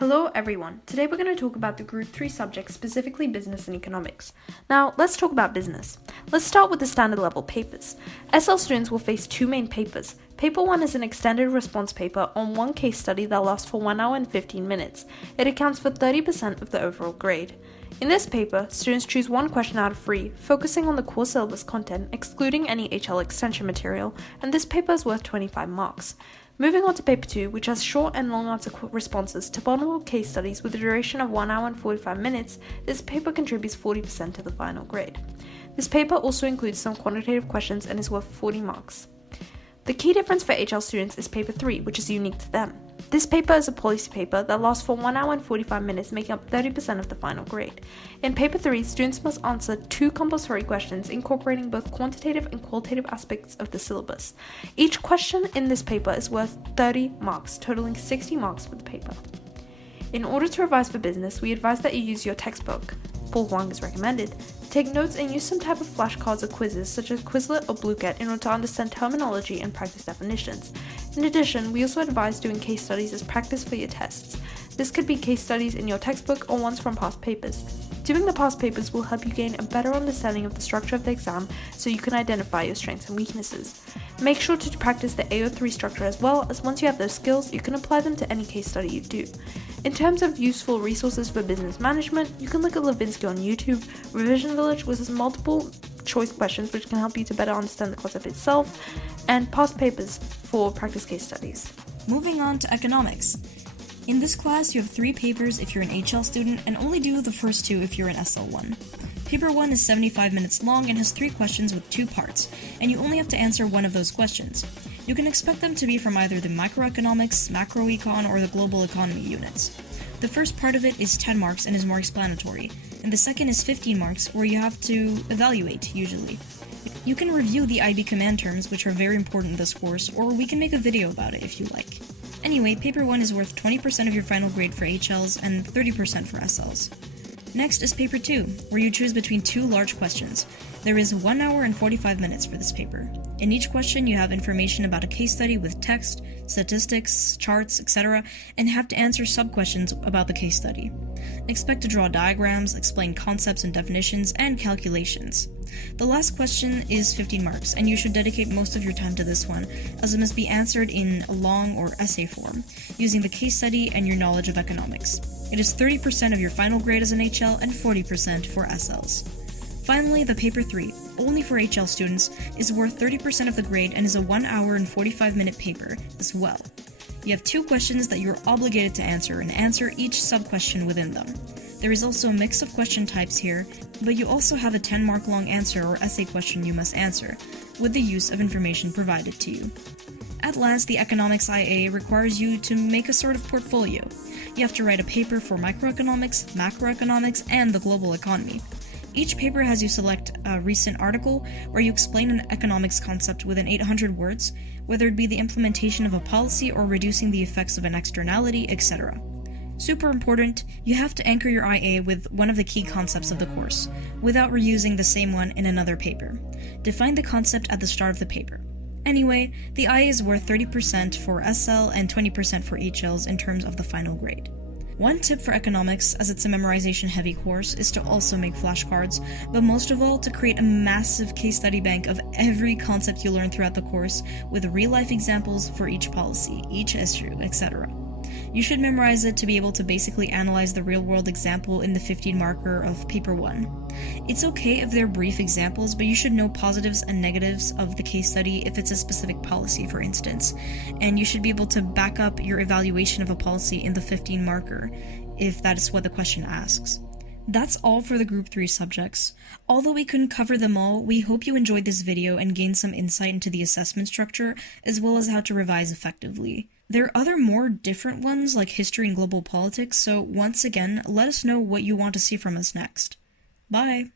Hello everyone, today we're going to talk about the Group 3 subjects, specifically business and economics. Now, let's talk about business. Let's start with the standard level papers. SL students will face two main papers. Paper 1 is an extended response paper on one case study that lasts for 1 hour and 15 minutes. It accounts for 30% of the overall grade. In this paper, students choose one question out of 3, focusing on the core syllabus content, excluding any HL extension material, and this paper is worth 25 marks. Moving on to paper 2, which has short and long answer responses to multiple case studies with a duration of 1 hour and 45 minutes, this paper contributes 40% to the final grade. This paper also includes some quantitative questions and is worth 40 marks. The key difference for HL students is paper 3, which is unique to them. This paper is a policy paper that lasts for 1 hour and 45 minutes, making up 30% of the final grade. In paper 3, students must answer 2 compulsory questions incorporating both quantitative and qualitative aspects of the syllabus. Each question in this paper is worth 30 marks, totaling 60 marks for the paper. In order to revise for business, we advise that you use your textbook. Paul Huang is recommended. Take notes and use some type of flashcards or quizzes such as Quizlet or Bluecat in order to understand terminology and practice definitions. In addition, we also advise doing case studies as practice for your tests. This could be case studies in your textbook or ones from past papers. Doing the past papers will help you gain a better understanding of the structure of the exam so you can identify your strengths and weaknesses. Make sure to practice the AO3 structure as well, as once you have those skills, you can apply them to any case study you do. In terms of useful resources for business management, you can look at Levinsky on YouTube, Revision Village, which has multiple choice questions which can help you to better understand the concept itself, and past papers for practice case studies. Moving on to economics. In this class, you have 3 papers if you're an HL student, and only do the first 2 if you're an SL1. Paper 1 is 75 minutes long and has 3 questions with 2 parts, and you only have to answer one of those questions. You can expect them to be from either the microeconomics, macroecon, or the global economy units. The first part of it is 10 marks and is more explanatory, and the second is 15 marks where you have to evaluate, usually. You can review the IB command terms, which are very important in this course, or we can make a video about it if you like. Anyway, paper 1 is worth 20% of your final grade for HLs and 30% for SLs. Next is paper 2, where you choose between 2 large questions. There is 1 hour and 45 minutes for this paper. In each question, you have information about a case study with text, statistics, charts, etc., and have to answer sub-questions about the case study. Expect to draw diagrams, explain concepts and definitions, and calculations. The last question is 15 marks, and you should dedicate most of your time to this one, as it must be answered in a long or essay form, using the case study and your knowledge of economics. It is 30% of your final grade as an HL and 40% for SLs. Finally, the paper 3, only for HL students, is worth 30% of the grade and is a 1 hour and 45 minute paper as well. You have 2 questions that you're obligated to answer and answer each sub-question within them. There is also a mix of question types here, but you also have a 10-mark long answer or essay question you must answer, with the use of information provided to you. At last, the economics IA requires you to make a sort of portfolio. You have to write a paper for microeconomics, macroeconomics, and the global economy. Each paper has you select a recent article where you explain an economics concept within 800 words, whether it be the implementation of a policy or reducing the effects of an externality, etc. Super important, you have to anchor your IA with one of the key concepts of the course, without reusing the same one in another paper. Define the concept at the start of the paper. Anyway, the IA is worth 30% for SL and 20% for HLs in terms of the final grade. One tip for economics, as it's a memorization-heavy course, is to also make flashcards, but most of all, to create a massive case study bank of every concept you learn throughout the course, with real-life examples for each policy, each issue, etc. You should memorize it to be able to basically analyze the real-world example in the 15 marker of paper 1. It's okay if they're brief examples, but you should know positives and negatives of the case study if it's a specific policy, for instance, and you should be able to back up your evaluation of a policy in the 15 marker, if that is what the question asks. That's all for the Group 3 subjects. Although we couldn't cover them all, we hope you enjoyed this video and gained some insight into the assessment structure, as well as how to revise effectively. There are other more different ones like history and global politics, so once again, let us know what you want to see from us next. Bye!